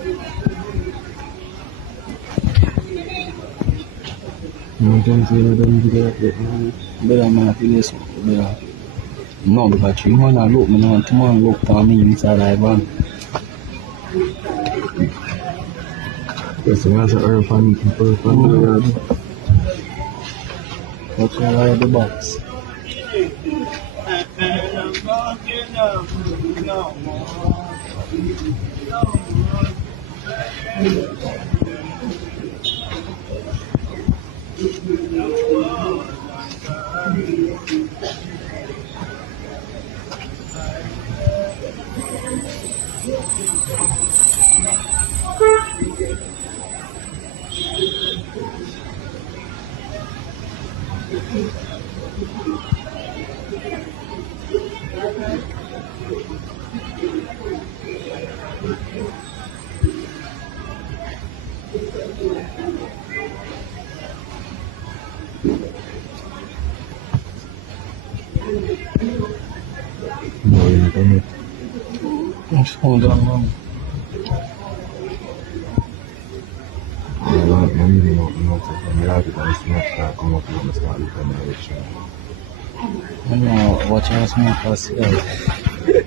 You can see that better man feel this better. No, because 3 months I look, me now 2 months look for me inside I van. Yes, I have to earn from people from the yard. What's all the box? No, you're not on it. Just hold on, man. I'm really not from the yard because it's not start come up and start looking at the direction. I know, watch how small for cigarette.